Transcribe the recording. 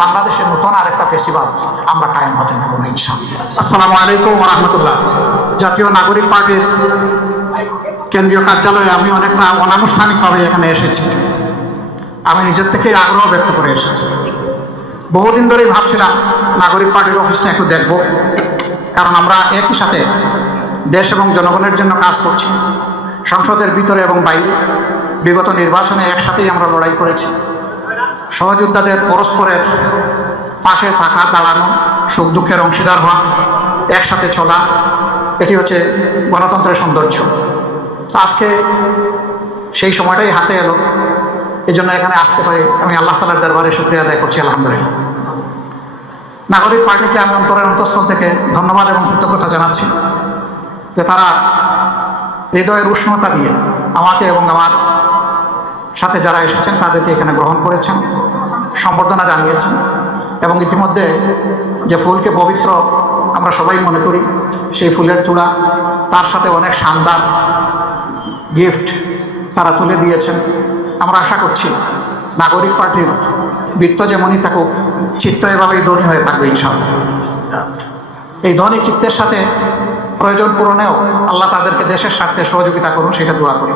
বাংলাদেশের নতুন আরেকটা ফেস্টিভ্যাল আমরা কায়েম হতে দেব না ইনশাআল্লাহ। আসসালামু আলাইকুম ওয়া রাহমাতুল্লাহ। জাতীয় নাগরিক পার্টির কেন্দ্রীয় কার্যালয়ে আমি অনেকটা অনানুষ্ঠানিকভাবে এখানে এসেছি। আমি নিজের থেকে আগ্রহ ব্যক্ত করে এসেছি। বহুদিন ধরেই ভাবছিলাম নাগরিক পার্টির অফিসটা একটু দেখব, কারণ আমরা একই সাথে দেশ এবং জনগণের জন্য কাজ করছি। সংসদের ভিতরে এবং বাইরে বিগত নির্বাচনে একসাথেই আমরা লড়াই করেছি। সহযোদ্ধাদের পরস্পরের পাশে থাকা, দাঁড়ানো, সুখ দুঃখের অংশীদার হওয়া, একসাথে চলা, এটি হচ্ছে গণতন্ত্রের সৌন্দর্য। তো আজকে সেই সময়টাই হাতে এলো, এই জন্য এখানে আসতে পারি আমি আল্লাহ তাআলার দরবারে শুকরিয়া আদায় করছি আলহামদুলিল্লাহ। নাগরিক পার্টিকে আমি অন্তরের অন্তঃস্থল থেকে ধন্যবাদ এবং কৃতজ্ঞতা জানাচ্ছি যে তারা হৃদয়ের উষ্ণতা দিয়ে আমাকে এবং আমার সাথে যারা এসেছেন তাদেরকে এখানে গ্রহণ করেছেন, সম্বর্ধনা জানিয়েছেন এবং ইতিমধ্যে যে ফুলকে পবিত্র আমরা সবাই মনে করি, সেই ফুলের তুড়া তার সাথে অনেক শানদার গিফট তারা তুলে দিয়েছেন। আমরা আশা করছি নাগরিক পার্টির বৃত্ত যেমনই থাকুক, চিত্ত এভাবেই ধনী হয়ে থাকবে ইনশাআল্লাহ। এই ধনী চিত্তের সাথে প্রয়োজন পূরণেও আল্লাহ তাদেরকে দেশের স্বার্থে সহযোগিতা করুন, সেটা দোয়া করি।